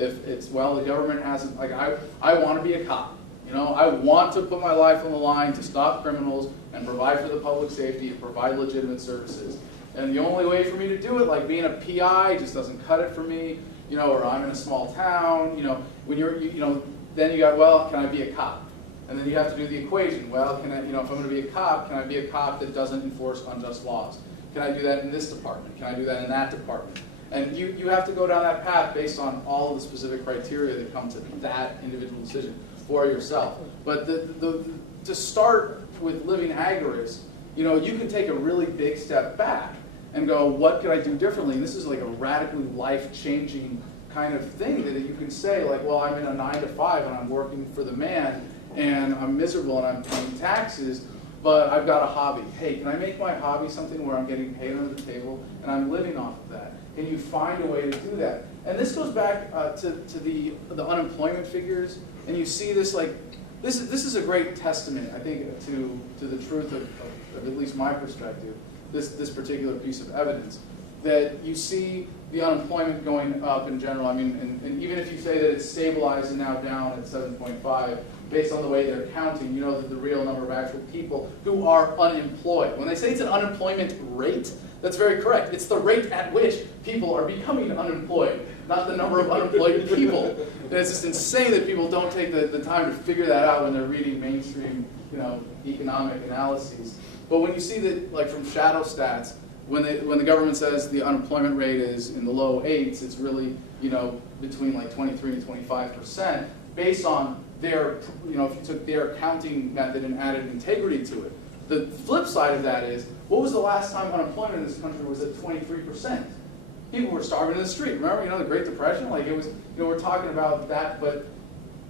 If it's, well, the government hasn't, like I want to be a cop. You know, I want to put my life on the line to stop criminals and provide for the public safety and provide legitimate services. And the only way for me to do it, like being a PI, just doesn't cut it for me. You know, or I'm in a small town. You know, when then you got, well, can I be a cop? And then you have to do the equation. Well, can I, if I'm going to be a cop, can I be a cop that doesn't enforce unjust laws? Can I do that in this department? Can I do that in that department? And you have to go down that path based on all of the specific criteria that come to that individual decision for yourself. But to start with living agorist, you can take a really big step back and go, what could I do differently? And this is like a radically life-changing kind of thing that you can say, like, well, I'm in a 9 to 5 and I'm working for the man and I'm miserable and I'm paying taxes, but I've got a hobby. Hey, can I make my hobby something where I'm getting paid under the table and I'm living off of that? Can you find a way to do that? And this goes back to the unemployment figures, and you see this like, this is a great testament, I think, to the truth of at least my perspective, this particular piece of evidence, that you see the unemployment going up in general. I mean, and even if you say that it's stabilized and now down at 7.5, based on the way they're counting, you know that the real number of actual people who are unemployed. When they say it's an unemployment rate, that's very correct. It's the rate at which people are becoming unemployed, not the number of unemployed people. And it's just insane that people don't take the time to figure that out when they're reading mainstream, economic analyses. But when you see that, like from shadow stats, when the government says the unemployment rate is in the low 8s, it's really between like 23 and 25%, based on their if you took their counting method and added integrity to it. The flip side of that is, what was the last time unemployment in this country was at 23%? People were starving in the street. Remember, the Great Depression? Like it was, we're talking about that, but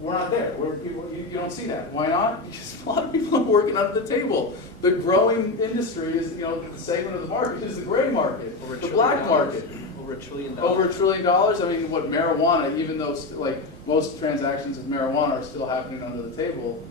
we're not there. You don't see that. Why not? Because a lot of people are working under the table. The growing industry is, the segment of the market is the gray market, the black market. Over $1 trillion. Over $1 trillion. I mean, what marijuana, even though like most transactions of marijuana are still happening under the table,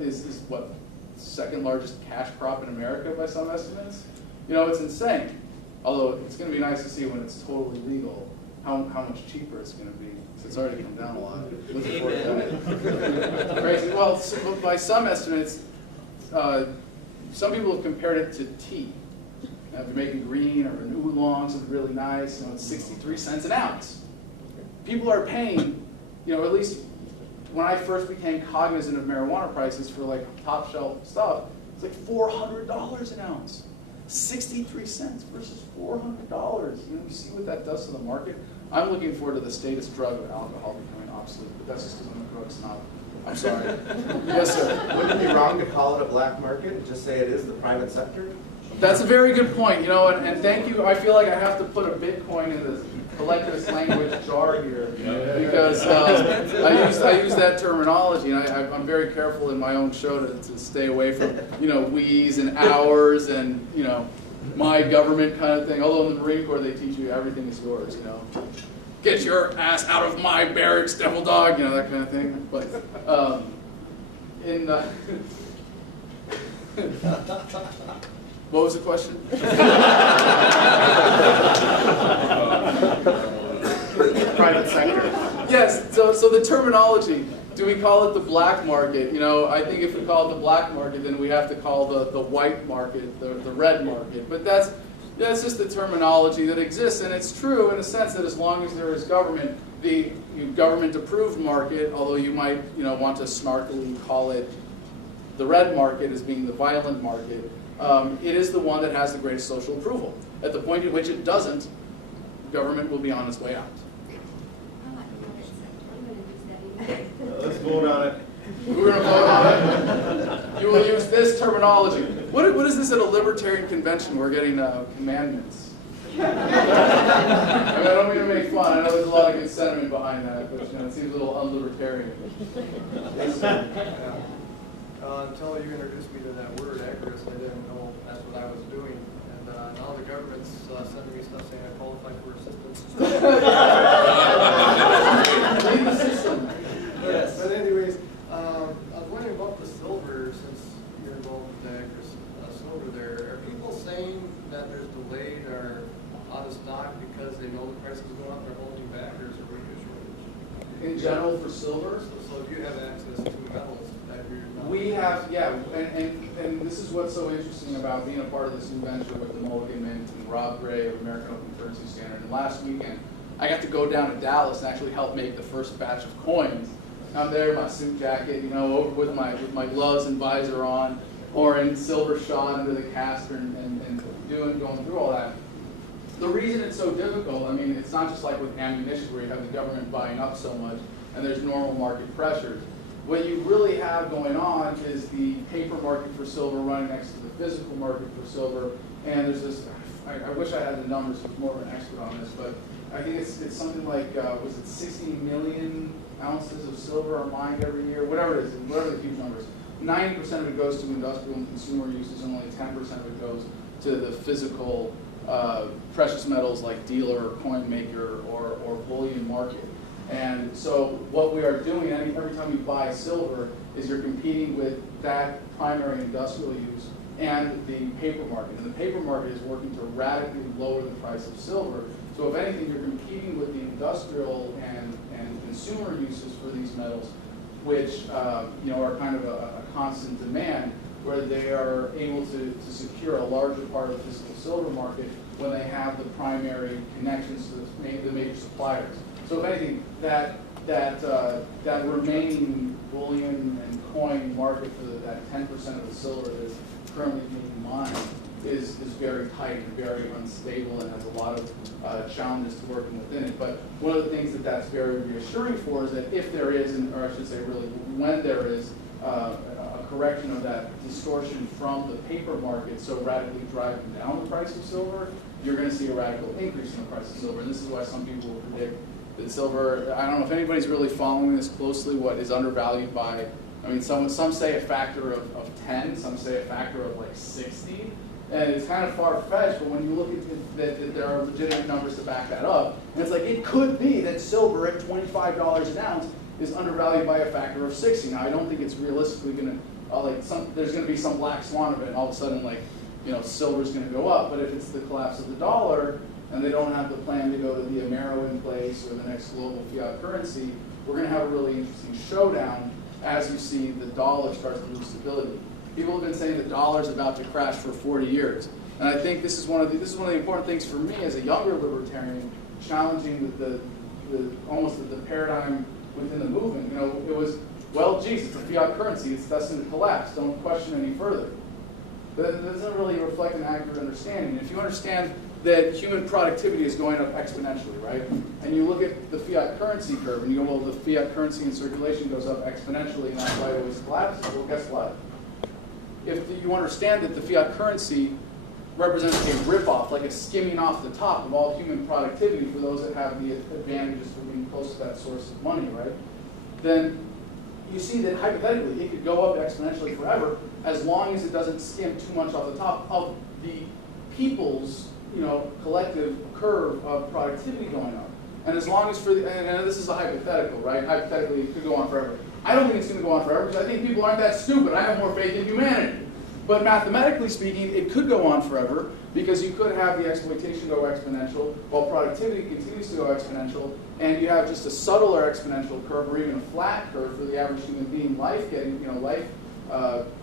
is what, second largest cash crop in America by some estimates. It's insane. Although it's going to be nice to see when it's totally legal how much cheaper it's going to be. It's already come down a lot. Looking forward to that. Crazy. Well, so by some estimates, some people have compared it to tea. If you're making green or an oolong, something really nice, it's 63 cents an ounce. People are paying, at least when I first became cognizant of marijuana prices for like top shelf stuff, it's like $400 an ounce. 63 cents versus $400. You see what that does to the market? I'm looking forward to the status drug of alcohol becoming obsolete, but that's just because I'm a drug snob. I'm sorry. Yes, sir. Wouldn't it be wrong to call it a black market and just say it is the private sector? That's a very good point. And thank you. I feel like I have to put a Bitcoin in the collectivist language jar here because I use that terminology, and I'm very careful in my own show to stay away from we's and ours and my government kind of thing. Although in the Marine Corps they teach you everything is yours. Get your ass out of my barracks, devil dog. That kind of thing. But what was the question? Private sector. Yes, so the terminology, do we call it the black market? I think if we call it the black market, then we have to call the white market the red market. But that's just the terminology that exists, and it's true in a sense that as long as there is government, the government-approved market, although you might want to snarkily call it the red market as being the violent market, it is the one that has the greatest social approval. At the point at which it doesn't, government will be on its way out. Let's vote on it. We're going to vote on it. You will use this terminology. What is this at a libertarian convention? We're getting commandments. I don't mean to make fun. I know there's a lot of good sentiment behind that, but it seems a little unlibertarian. Until you introduced me to that word, agorist, I didn't know that's what I was doing. And now the government's sending me stuff saying I qualify for assistance. Leave the system. Yes. But anyways, I was wondering about the silver, since you're involved with the agorist silver there. Are people saying that there's delayed or out of stock because they know the price is going up, they're holding back, or is it really a shortage? in general for silver. So if you have access to metals that you're not. We have, yeah, and this is what's so interesting about being a part of this new venture with the Mulligan Mint and Rob Gray of American Open Currency Standard. And last weekend, I got to go down to Dallas and actually help make the first batch of coins. I'm there in my suit jacket, you know, over with my gloves and visor on, pouring silver shot into the caster and going through all that. The reason it's so difficult, I mean, it's not just like with ammunition where you have the government buying up so much and there's normal market pressures. What you really have going on is the paper market for silver running next to the physical market for silver. And there's this, I wish I had the numbers, I was more of an expert on this, but I think it's something like, was it 60 million ounces of silver are mined every year, whatever it is, whatever the huge numbers. 90% of it goes to industrial and consumer uses, and only 10% of it goes to the physical precious metals like dealer or coin maker or bullion market. And so what we are doing every time you buy silver is you're competing with that primary industrial use and the paper market. And the paper market is working to radically lower the price of silver. So if anything, you're competing with the industrial and consumer uses for these metals, which you know, are kind of a constant demand, where they are able to secure a larger part of the physical silver market when they have the primary connections to the major suppliers. So if anything, that remaining bullion and coin market for that 10% of the silver that is currently being mined is very tight and very unstable and has a lot of challenges to working within it. But one of the things that's very reassuring for is that if there is, or I should say really when there is, a correction of that distortion from the paper market so radically driving down the price of silver, you're going to see a radical increase in the price of silver. And this is why some people will predict that silver, I don't know if anybody's really following this closely, what is undervalued by, I mean, some say a factor of 10, some say a factor of like 60. And it's kind of far-fetched, but when you look at that there are legitimate numbers to back that up, and it's like it could be that silver at $25 an ounce is undervalued by a factor of 60. Now, I don't think it's realistically going to, there's going to be some black swan event, and all of a sudden, like, you know, silver's going to go up. But if it's the collapse of the dollar, and they don't have the plan to go to the Amero in place or the next global fiat currency, we're going to have a really interesting showdown as you see the dollar starts to lose stability. People have been saying the dollar's about to crash for 40 years. And I think this is one of the important things for me as a younger libertarian, challenging almost the paradigm within the movement. You know, it was, well, geez, it's a fiat currency, it's destined to collapse, don't question any further. But that doesn't really reflect an accurate understanding. And if you understand that human productivity is going up exponentially, right? And you look at the fiat currency curve and you go, well, the fiat currency in circulation goes up exponentially and that's why it always collapses. Well, guess what? If you understand that the fiat currency represents a ripoff, like a skimming off the top of all human productivity for those that have the advantages for being close to that source of money, right? Then you see that hypothetically it could go up exponentially forever as long as it doesn't skim too much off the top of the people's, you know, collective curve of productivity going up. And as long as and this is a hypothetical, right? Hypothetically, it could go on forever. I don't think it's going to go on forever because I think people aren't that stupid. I have more faith in humanity. But mathematically speaking, it could go on forever because you could have the exploitation go exponential while productivity continues to go exponential, and you have just a subtler exponential curve or even a flat curve for the average human being,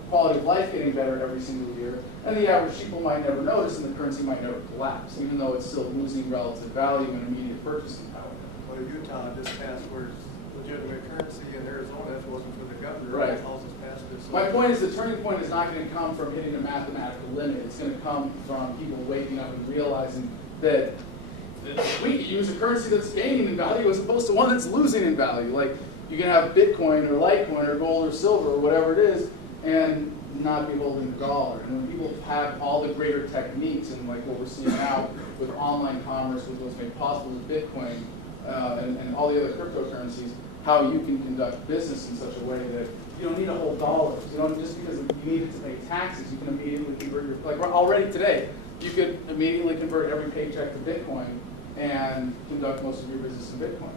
quality of life getting better every single year, and the average people might never notice and the currency might never collapse, even though it's still losing relative value and immediate purchasing power. Well, Utah just passed where it's legitimate currency in Arizona, if it wasn't for the governor, right. Utah's just passed it. So my point is the turning point is not going to come from hitting a mathematical limit. It's going to come from people waking up and realizing that we can use a currency that's gaining in value as opposed to one that's losing in value. Like you can have Bitcoin or Litecoin or gold or silver or whatever it is and not be holding the dollar. And when people have all the greater techniques and like what we're seeing now with online commerce, with what's made possible with Bitcoin and all the other cryptocurrencies, how you can conduct business in such a way that you don't need to hold dollars. You don't just because you need it to pay taxes, you can immediately convert your, like already today, you could immediately convert every paycheck to Bitcoin and conduct most of your business in Bitcoins.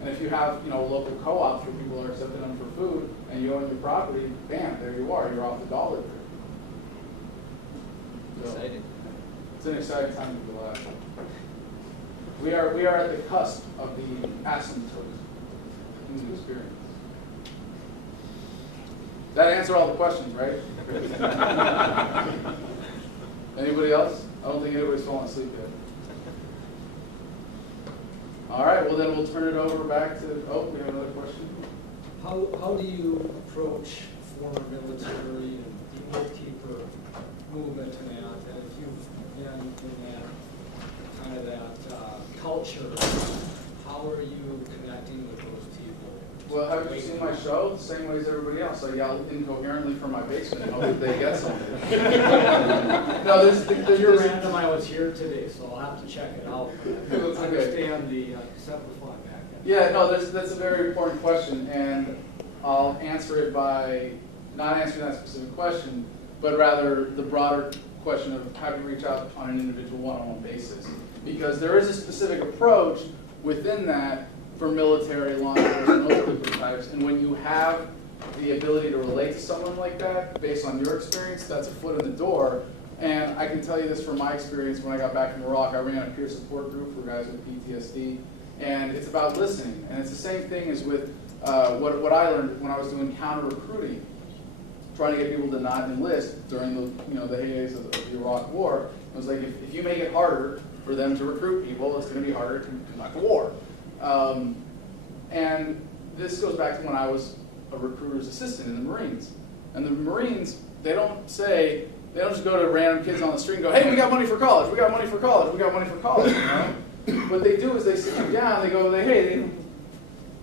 And if you have, you know, local co-ops where people are accepting them for food and you own your property, bam, there you are, you're off the dollar. So, exciting. It's an exciting time to be alive. We are at the cusp of the asymptote. experience. That answered all the questions, right? Anybody else? I don't think anybody's fallen asleep yet. All right, well then we'll turn it over back to, oh, we have another question. How do you approach former military and peacekeeper movement and that? And if you've been in that kind of that culture, how are you connecting with those people? Well, have you seen my show? The same way as everybody else. I yell incoherently from my basement and hope that they get something. No, If you're random, I was here today, so I'll have to check it out. But That's I okay. understand the simplifying back then. Yeah, no, that's a very important question, and I'll answer it by not answering that specific question, but rather the broader question of how do you reach out on an individual one-on-one basis. Because there is a specific approach within that for military, law enforcement, those different types, and when you have the ability to relate to someone like that, based on your experience, that's a foot in the door. And I can tell you this from my experience when I got back from Iraq. I ran a peer support group for guys with PTSD, and it's about listening. And it's the same thing as with what I learned when I was doing counter recruiting, trying to get people to not enlist during the heydays of the Iraq War. It was like if you make it harder for them to recruit people, it's going to be harder to conduct a war. And this goes back to when I was a recruiter's assistant in the Marines. And the Marines, they don't just go to random kids on the street and go, hey, we got money for college, we got money for college, we got money for college, you know? What they do is they sit you down, they go, hey,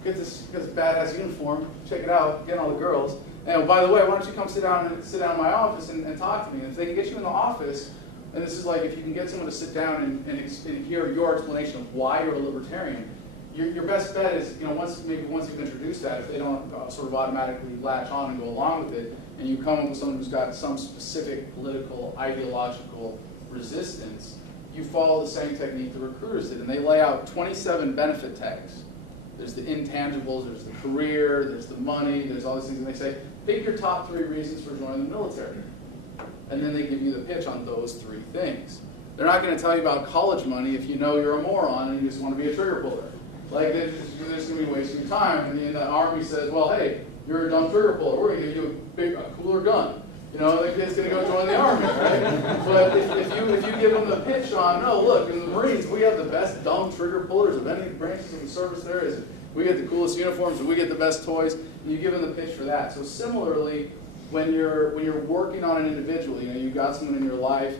get this badass uniform, check it out, get all the girls. And by the way, why don't you come sit down in my office and talk to me? And if they can get you in the office, and this is like if you can get someone to sit down and hear your explanation of why you're a libertarian, your best bet is, once you've introduced that, if they don't sort of automatically latch on and go along with it, and you come up with someone who's got some specific political, ideological resistance, you follow the same technique the recruiters did, and they lay out 27 benefit tags. There's the intangibles, there's the career, there's the money, there's all these things, and they say, pick your top 3 reasons for joining the military. And then they give you the pitch on those 3 things. They're not going to tell you about college money if you know you're a moron and you just want to be a trigger puller. Like, they're just going to be wasting your time. And the Army says, well, hey, you're a dumb trigger puller. We're going to give you a cooler gun. The kid's going to go join the Army, right? But if you give them the pitch on, no, look, in the Marines, we have the best dumb trigger pullers of any branches of the service there is. We get the coolest uniforms and we get the best toys. And you give them the pitch for that. So similarly, when you're working on an individual, you got someone in your life